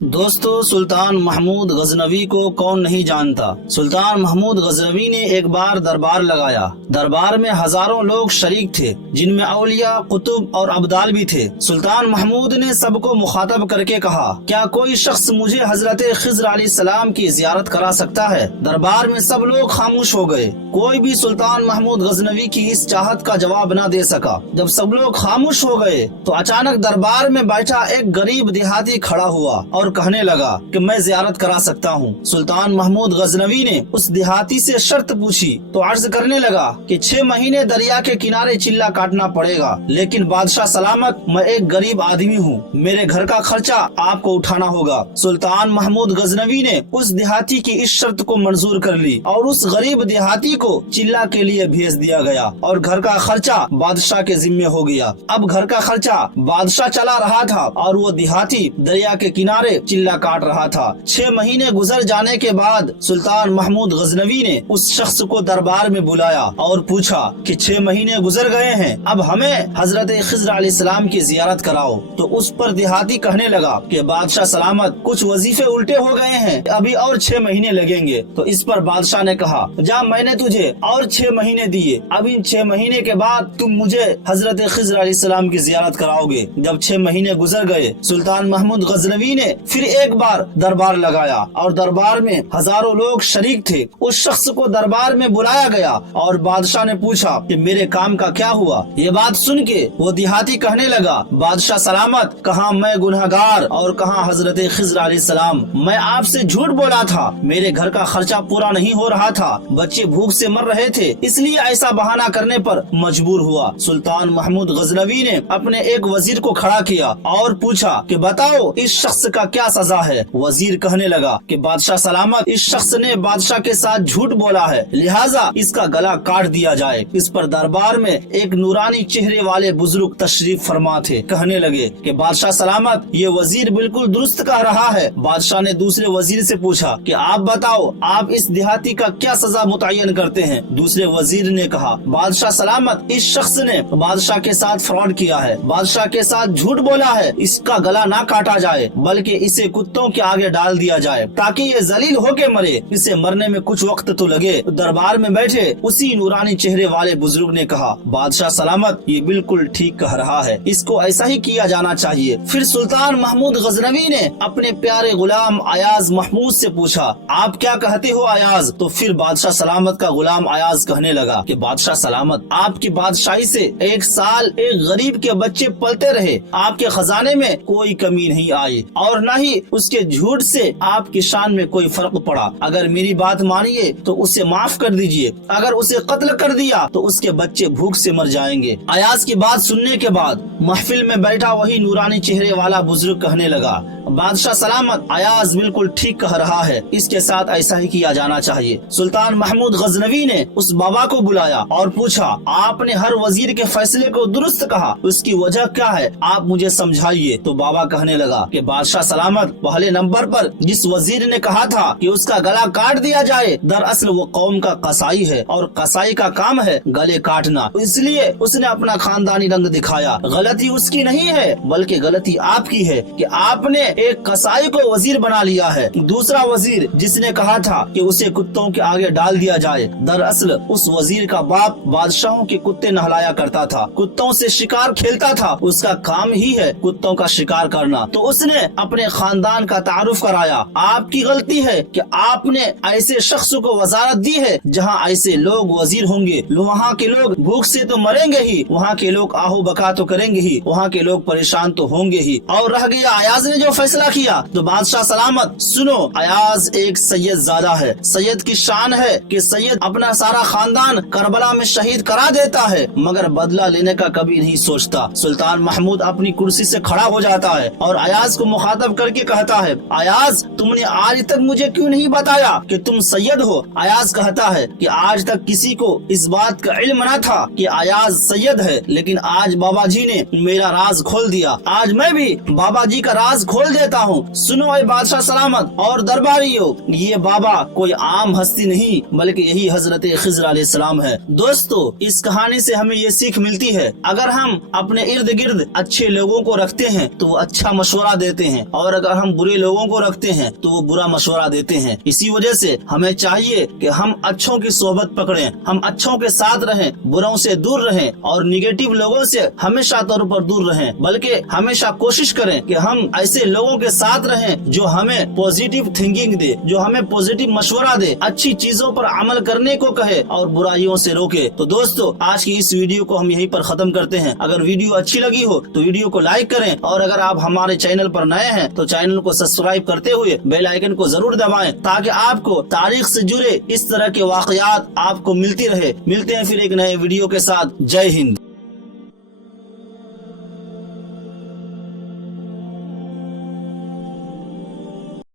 दोस्तों, सुल्तान महमूद गजनवी को कौन नहीं जानता। सुल्तान महमूद गजनवी ने एक बार दरबार लगाया। दरबार में हजारों लोग शरीक थे, जिनमें औलिया, कुतुब और अब्दाल भी थे। सुल्तान महमूद ने सबको मुखातब करके कहा, क्या कोई शख्स मुझे हजरत खिज़्र अलैहिस्सलाम की जियारत करा सकता है। दरबार में सब लोग खामोश हो गए। कोई भी सुल्तान महमूद गजनवी की इस चाहत का जवाब न दे सका। जब सब लोग खामोश हो गए तो अचानक दरबार में बैठा एक गरीब देहाती खड़ा हुआ और कहने लगा कि मैं जियारत करा सकता हूँ। सुल्तान महमूद गजनवी ने उस देहाती से शर्त पूछी तो अर्ज करने लगा कि 6 महीने दरिया के किनारे चिल्ला काटना पड़ेगा, लेकिन बादशाह सलामत, मैं एक गरीब आदमी हूँ, मेरे घर का खर्चा आपको उठाना होगा। सुल्तान महमूद गजनवी ने उस देहाती की इस शर्त को मंजूर कर ली और उस गरीब देहाती को चिल्ला के लिए भेज दिया गया और घर का खर्चा बादशाह के जिम्मे हो गया। अब घर का खर्चा बादशाह चला रहा था और वो देहाती दरिया के किनारे चिल्ला काट रहा था। 6 महीने गुजर जाने के बाद सुल्तान महमूद गजनवी ने उस शख्स को दरबार में बुलाया और पूछा कि 6 महीने गुजर गए हैं, अब हमें हजरत खिज़्र अलैहिस्सलाम की जियारत कराओ। तो उस पर देहाती कहने लगा कि बादशाह सलामत, कुछ वजीफे उल्टे हो गए हैं, अभी और 6 महीने लगेंगे। तो इस पर बादशाह ने कहा, जा, मैंने तुझे और 6 महीने दिए, अब इन 6 महीने के बाद तुम मुझे हजरत खिज़्र अलैहिस्सलाम की जियारत कराओगे। जब 6 महीने गुजर गए, सुल्तान महमूद गजनवी ने फिर एक बार दरबार लगाया और दरबार में हजारों लोग शरीक थे। उस शख्स को दरबार में बुलाया गया और बादशाह ने पूछा कि मेरे काम का क्या हुआ। ये बात सुन के वो देहाती कहने लगा, बादशाह सलामत, कहाँ मैं गुनहगार और कहाँ हजरत खिज़्र अलैहिस्सलाम, मैं आपसे झूठ बोला था, मेरे घर का खर्चा पूरा नहीं हो रहा था, बच्चे भूख से मर रहे थे, इसलिए ऐसा बहाना करने पर मजबूर हुआ। सुल्तान महमूद गजनवी ने अपने एक वजीर को खड़ा किया और पूछा कि बताओ इस शख्स का क्या सजा है। वजीर कहने लगा कि बादशाह सलामत, इस शख्स ने बादशाह के साथ झूठ बोला है, लिहाजा इसका गला काट दिया जाए। इस पर दरबार में एक नूरानी चेहरे वाले बुजुर्ग तशरीफ फरमा थे। कहने लगे कि बादशाह सलामत, ये वजीर बिल्कुल दुरुस्त कह रहा है। बादशाह ने दूसरे वजीर से पूछा कि आप बताओ, आप इस देहाती का क्या सजा मुतय्यन करते हैं। दूसरे वजीर ने कहा, बादशाह सलामत, इस शख्स ने बादशाह के साथ फ्रॉड किया है, बादशाह के साथ झूठ बोला है, इसका गला ना काटा जाए बल्कि इसे कुत्तों के आगे डाल दिया जाए ताकि ये जलील होके मरे, इसे मरने में कुछ वक्त तो लगे। दरबार में बैठे उसी नूरानी चेहरे वाले बुजुर्ग ने कहा, बादशाह सलामत, ये बिल्कुल ठीक कह रहा है, इसको ऐसा ही किया जाना चाहिए। फिर सुल्तान महमूद गजनवी ने अपने प्यारे गुलाम अयाज महमूद से पूछा, आप क्या कहते हो अयाज। तो फिर बादशाह सलामत का गुलाम अयाज कहने लगा कि बादशाह सलामत, आपकी बादशाही से 1 साल एक गरीब के बच्चे पलते रहे, आपके खजाने में कोई कमी नहीं आई और न ही उसके झूठ से आपकी शान में कोई फर्क पड़ा। अगर मेरी बात मानिए तो उसे माफ कर दीजिए, अगर उसे कत्ल कर दिया तो उसके बच्चे भूख से मर जाएंगे। अयाज की बात सुनने के बाद महफिल में बैठा वही नूरानी चेहरे वाला बुजुर्ग कहने लगा, बादशाह सलामत, अयाज बिल्कुल ठीक कह रहा है, इसके साथ ऐसा ही किया जाना चाहिए। सुल्तान महमूद गजनवी ने उस बाबा को बुलाया और पूछा, आपने हर वजीर के फैसले को दुरुस्त कहा, उसकी वजह क्या है, आप मुझे समझाइए। तो बाबा कहने लगा कि बादशाह सलामत, पहले नंबर पर जिस वजीर ने कहा था कि उसका गला काट दिया जाए, दरअसल वो कौम का कसाई है और कसाई का काम है गले काटना, इसलिए उसने अपना खानदानी रंग दिखाया। गलती उसकी नहीं है बल्कि गलती आपकी है कि आपने एक कसाई को वजीर बना लिया है। दूसरा वजीर जिसने कहा था कि उसे कुत्तों के आगे डाल दिया जाए, दरअसल उस वजीर का बाप बादशाहों के कुत्ते नहलाया करता था, कुत्तों से शिकार खेलता था, उसका काम ही है कुत्तों का शिकार करना, तो उसने अपने खानदान का तारुफ कराया। आपकी गलती है कि आपने ऐसे शख्स को वजारत दी है जहाँ ऐसे लोग वजीर होंगे, वहाँ के लोग भूख से तो मरेंगे ही, वहाँ के लोग आहू बका तो करेंगे ही, वहाँ के लोग परेशान तो होंगे ही। और रह गया अयाज ने जो फैसला किया, तो बादशाह सलामत सुनो, अयाज एक सैयद ज़ादा है, सैयद की शान है कि सैयद अपना सारा खानदान करबला में शहीद करा देता है मगर बदला लेने का कभी नहीं सोचता। सुल्तान महमूद अपनी कुर्सी से खड़ा हो जाता है और अयाज को मुखातब करके कहता है, अयाज, तुमने आज तक मुझे क्यों नहीं बताया कि तुम सैयद हो। अयाज कहता है कि आज तक किसी को इस बात का इल्म न था कि अयाज सैयद है, लेकिन आज बाबा जी ने मेरा राज खोल दिया, आज मैं भी बाबा जी का राज खोल देता हूँ, सुनो ए बादशाह सलामत और दरबारियों, ये बाबा कोई आम हस्ती नहीं बल्कि यही हजरत खिज़र अलैहिस्सलाम है। दोस्तों, इस कहानी से हमें ये सीख मिलती है, अगर हम अपने इर्द गिर्द अच्छे लोगों को रखते हैं तो वो अच्छा मशवरा देते हैं, और अगर हम बुरे लोगों को रखते हैं तो वो बुरा मशवरा देते हैं। इसी वजह से हमें चाहिए कि हम अच्छों की सोहबत पकड़ें, हम अच्छों के साथ रहें, बुरों से दूर रहें और निगेटिव लोगों से हमेशा तौर पर दूर रहें, बल्कि हमेशा कोशिश करें कि हम ऐसे लोगों के साथ रहें जो हमें पॉजिटिव थिंकिंग दे, जो हमें पॉजिटिव मशवरा दे, अच्छी चीजों पर अमल करने को कहे और बुराइयों से रोके। तो दोस्तों, आज की इस वीडियो को हम यहीं पर खत्म करते हैं। अगर वीडियो अच्छी लगी हो तो वीडियो को लाइक करें, और अगर आप हमारे चैनल पर नए हैं तो चैनल को सब्सक्राइब करते हुए बेल आइकन को जरूर दबाएं, ताकि आपको तारीख से जुड़े इस तरह के वाकयात आपको मिलती रहे। मिलते हैं फिर एक नए वीडियो के साथ। जय हिंद।